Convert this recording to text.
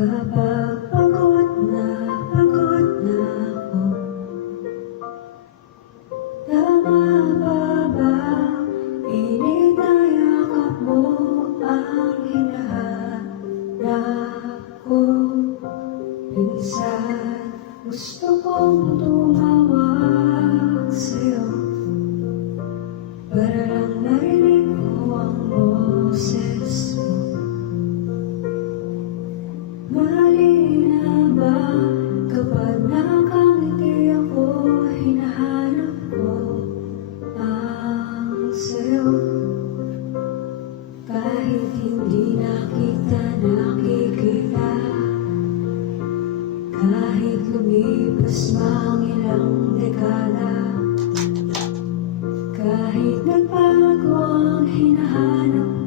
Kapag pagod na ako, tama ba ba inigayakap mo ang hinahanap ko? Minsan gusto kong tumawag sa'yo para lang narinig ko ang boses mo. Mali na ba kapag nakangiti ako, hinahanap ko ang sayo? Kahit hindi na kita nakikita, kahit lumipas mang ilang dekada, kahit nagbago ang hinahanap